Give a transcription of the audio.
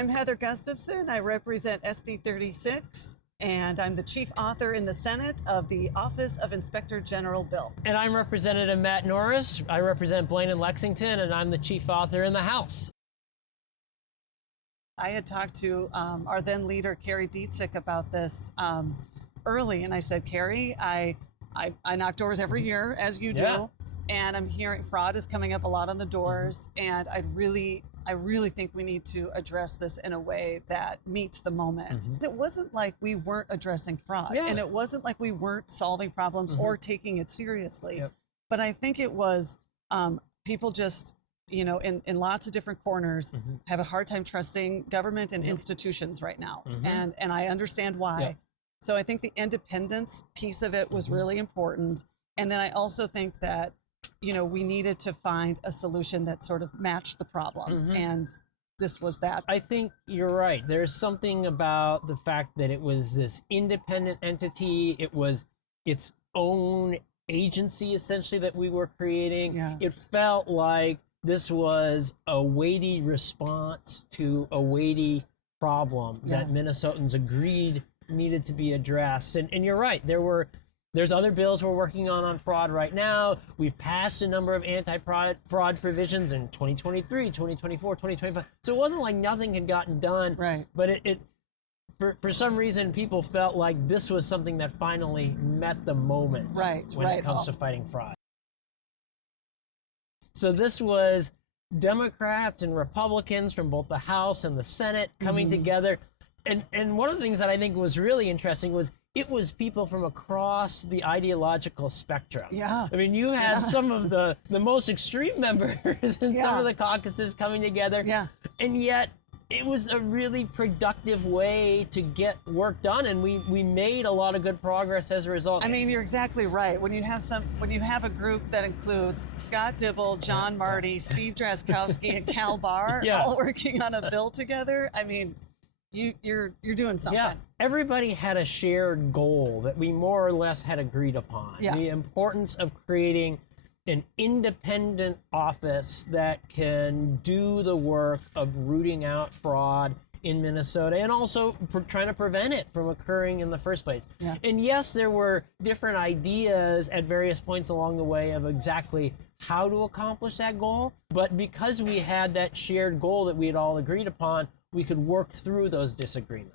I'm Heather Gustafson. I represent SD 36, and I'm the chief author in the Senate of the Office of Inspector General bill. And I'm Representative Matt Norris. I represent Blaine and Lexington, and I'm the chief author in the House. I had talked to our then leader, Carrie Dietzick, about this early, and I said, Carrie, I knock doors every year, as you do, Yeah. and I'm hearing fraud is coming up a lot on the doors, and I really think we need to address this in a way that meets the moment. It wasn't like we weren't addressing fraud, Yeah. and it wasn't like we weren't solving problems or taking it seriously. Yep. But I think it was people just, you know, in lots of different corners have a hard time trusting government and institutions right now. And I understand why. Yep. So I think the independence piece of it was really important. And then I also think that, you know, we needed to find a solution that sort of matched the problem. And this was that. I think you're right. There's something about the fact that it was this independent entity. It was its own agency, essentially, that we were creating. Yeah. It felt like this was a weighty response to a weighty problem that Minnesotans agreed needed to be addressed. And you're right. There's other bills we're working on fraud right now. We've passed a number of anti-fraud provisions in 2023, 2024, 2025. So it wasn't like nothing had gotten done. Right. But for some reason, people felt like this was something that finally met the moment when it comes to fighting fraud. So this was Democrats and Republicans from both the House and the Senate coming together. And one of the things that I think was really interesting was it was people from across the ideological spectrum. Yeah. I mean, you had some of the most extreme members in some of the caucuses coming together. Yeah. And yet it was a really productive way to get work done, and we made a lot of good progress as a result. I mean, you're exactly right. When you have a group that includes Scott Dibble, John Marty, Steve Drazkowski, and Cal Barr all working on a bill together, I mean, you're doing something. Yeah, everybody had a shared goal that we more or less had agreed upon. Yeah. The importance of creating an independent office that can do the work of rooting out fraud in Minnesota and also trying to prevent it from occurring in the first place. Yeah. And yes, there were different ideas at various points along the way of exactly how to accomplish that goal. But because we had that shared goal that we had all agreed upon, we could work through those disagreements.